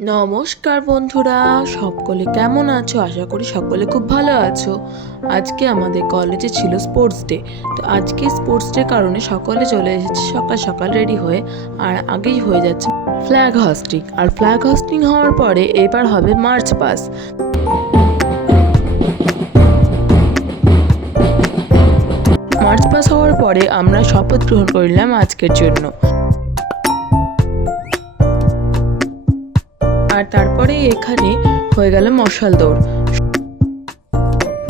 নমস্কার বন্ধুরা, সকলে কেমন আছো? আশা করি সকলে খুব ভালো আছো। আজকে আমাদের কলেজে ছিল স্পোর্টস ডে। তো আজকে স্পোর্টস ডে কারণে সকলে চলে এসেছে সকাল সকাল রেডি হয়ে, আর আগেই হয়ে যাচ্ছে ফ্ল্যাগ হোস্টিং। আর ফ্ল্যাগ হোস্টিং হওয়ার পরে এবার হবে মার্চ পাস। মার্চ পাস হওয়ার পরে আমরা শপথ গ্রহণ করলাম আজকের জন্য। আর তারপরে এখানে হয়ে গেল মশাল দৌড়।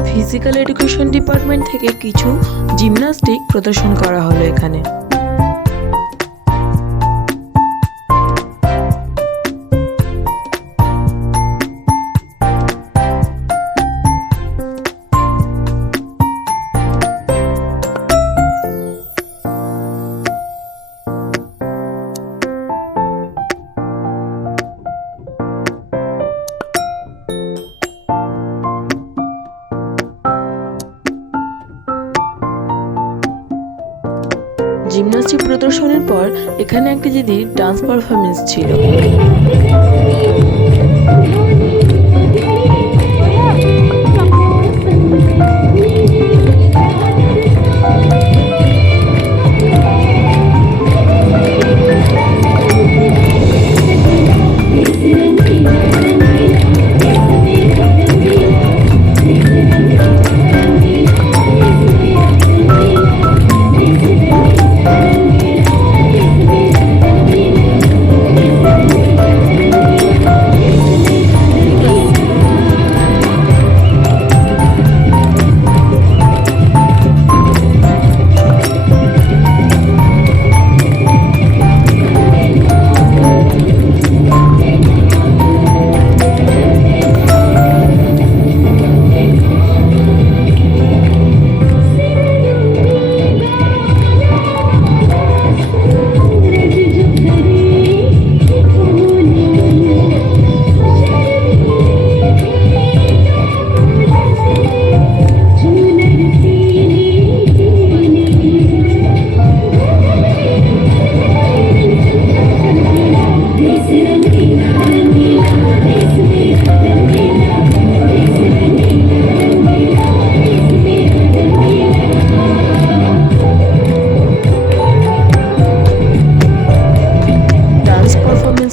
ফিজিক্যাল এডুকেশন ডিপার্টমেন্ট থেকে কিছু জিমন্যাস্টিক প্রদর্শন করা হলো এখানে। জিমন্যাস্টিক প্রদর্শনের পর এখানে একটা দিদির ডান্স পারফরমেন্স ছিল।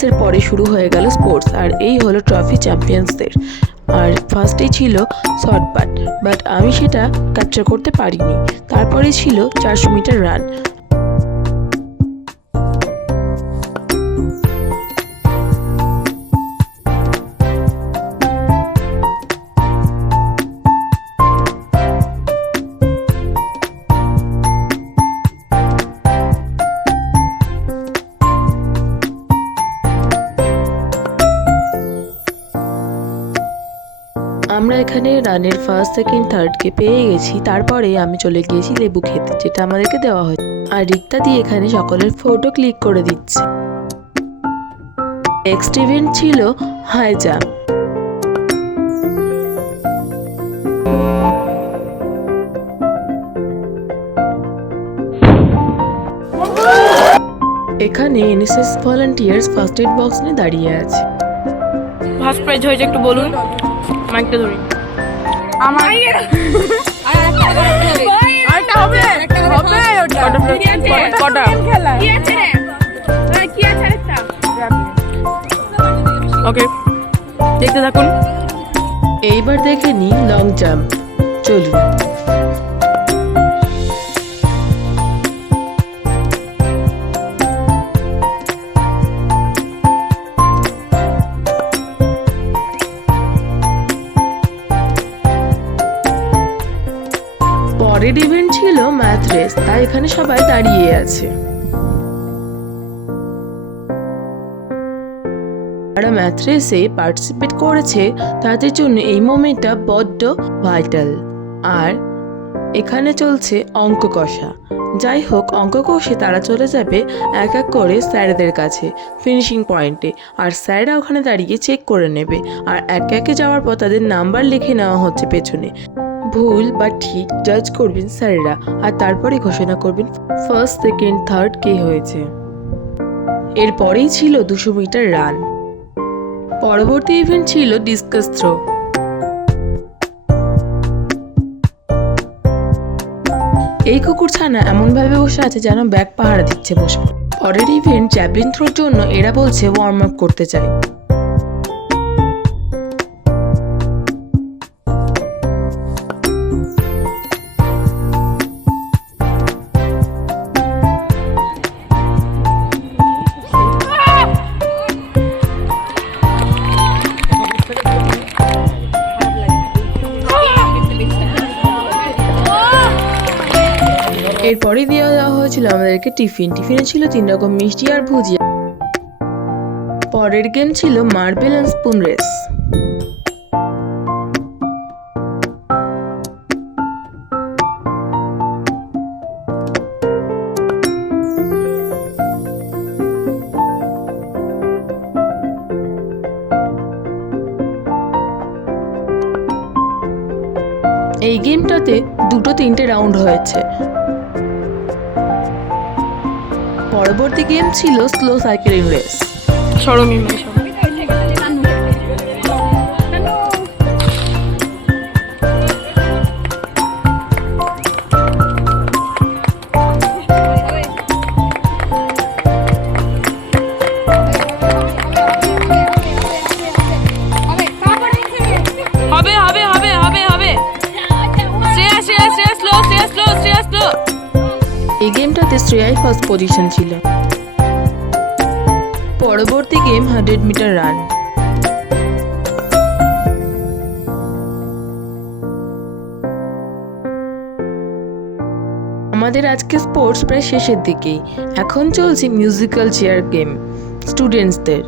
এর পরে শুরু হয়ে গেল স্পোর্টস। আর এই হলো ট্রফি চ্যাম্পিয়ন্সদের। আর ফার্স্টেই ছিল শর্ট পাট, বাট আমি সেটা ক্যাপচার করতে পারিনি। তারপরে ছিল 400 মিটার রান। আমরা এখানে রানের ফার্স্ট সেকেন্ড থার্ডকে পেয়ে গেছি। তারপরে আমি চলে গিয়েছি লেবু খেতে, যেটা আমাদেরকে দেওয়া হয়। আর রিক্তা দিয়ে এখানে সকলের ফটো ক্লিক করে দিচ্ছে। নেক্সট ইভেন্ট ছিল হাই জাম্প। এখানে NSS volunteers first aid box নিয়ে দাঁড়িয়ে আছে। ফার্স্ট প্রাইজ হয়েছে একটু বলুন, মাইকটা ধরি। আমার আরেকটা হবে হবে কটা কি আছে রে কি আছে আরেকটা। ওকে, দেখতে থাকুন। এইবার দেখে নি লং জাম্প। চলুন। পরের ইভেন্ট ছিল ম্যাথ রেস, তাই এখানে সবাই দাঁড়িয়ে আছে। যারা ম্যাথ রেসে পার্টিসিপেট করেছে তাদের জন্য এই মোমেন্টটা বড্ড ভাইটাল। আর এখানে চলছে অঙ্ক কষা। যাই হোক, অঙ্ক কষে তারা চলে যাবে এক এক করে স্যারদের কাছে ফিনিশিং পয়েন্টে। আর স্যাররা ওখানে দাঁড়িয়ে চেক করে নেবে। আর এক একে যাওয়ার পর তাদের নাম্বার লিখে নেওয়া হচ্ছে পেছনে। ভুল বা ঠিক জাজ করবেন স্যারেরা, আর তারপরে ঘোষণা করবেন ফার্স্ট সেকেন্ড থার্ড কে হয়েছে। এরপরেই ছিল 200 মিটার রান। পরবর্তী ইভেন্ট ছিল ডিসকাস থ্রো। এই কুকুরছানা এমনভাবে বসে আছে যেন ব্যাগ পাহারা দিচ্ছে বসে। পরের ইভেন্ট জ্যাভলিন থ্রোর জন্য এরা বলছে ওয়ার্ম আপ করতে চায়। এরপরে দেওয়া হয়েছিল আমাদেরকে টিফিনে ছিল 3 রকম মিষ্টি আর ভুজিয়া। পরের গেম ছিল মার্বেল অ্যান্ড স্পুন রেস। এই গেমটাতে 2-3টে রাউন্ড হয়েছে। পরবর্তী গেম ছিল স্লো সাইকেলিং রেস। এই গেমটাতে শ্রেয়াই ফার্স্ট পজিশন ছিল। পরবর্তী গেম 100 মিটার রান। আমাদের আজকে স্পোর্টস প্রায় শেষের দিকেই। এখন চলছে মিউজিক্যাল চেয়ার গেম স্টুডেন্টসদের।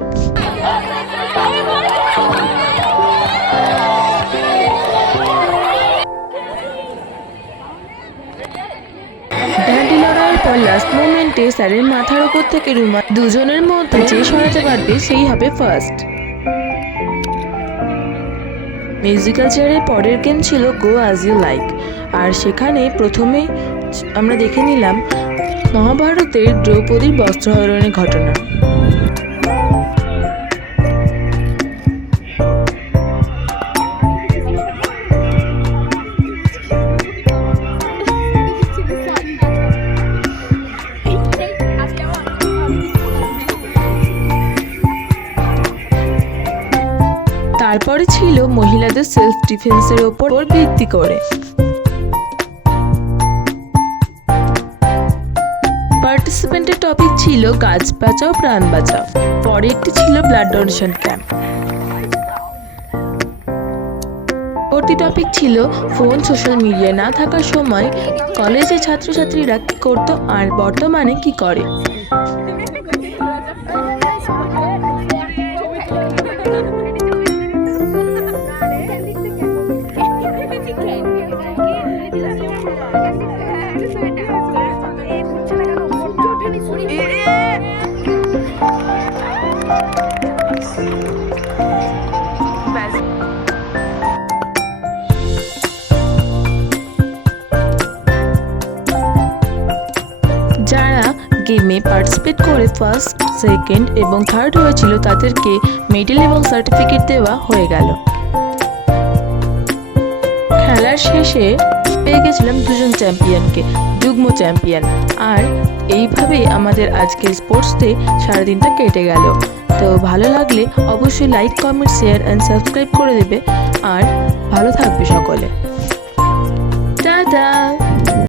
লাস্ট মোমেন্টে স্যারের মাথার উপর থেকে রুমাল দুজনের মধ্যে যে সরাতে পারবে সেই হবে ফার্স্ট। মিউজিক্যাল চেয়ারের পরের গেম ছিল গো অ্যাজ ইউ লাইক। আর সেখানে প্রথমে আমরা দেখে নিলাম মহাভারতের দ্রৌপদীর বস্ত্রহরণের ঘটনা। তারপরে ছিল মহিলাদের সেলফ ডিফেন্সের ওপর ভিত্তি করে। পার্টিসিপেন্টের টপিক ছিল গাছ বাঁচাও প্রাণ বাঁচাও। পরেরটি ছিল ব্লাড ডোনেশন ক্যাম্প। পরবর্তী টপিক ছিল ফোন সোশ্যাল মিডিয়া না থাকার সময় কলেজের ছাত্রছাত্রীরা কি করতো আর বর্তমানে কি করে। যারা গেমে পার্টিসিপেট করে ফার্স্ট, সেকেন্ড এবং থার্ড হয়েছিল তাদেরকে মেডেল এবং সার্টিফিকেট দেওয়া হয়ে গেল। খেলার শেষে পেয়ে গেছিলাম 2জন চ্যাম্পিয়নকে, যুগ্ম চ্যাম্পিয়ন। আর এইভাবেই আমাদের আজকের স্পোর্টস ডে সারাদিনটা কেটে গেল। তো ভালো লাগলে অবশ্যই like, comment, share and subscribe করে দেবে। আর ভালো থাকবে সকলে।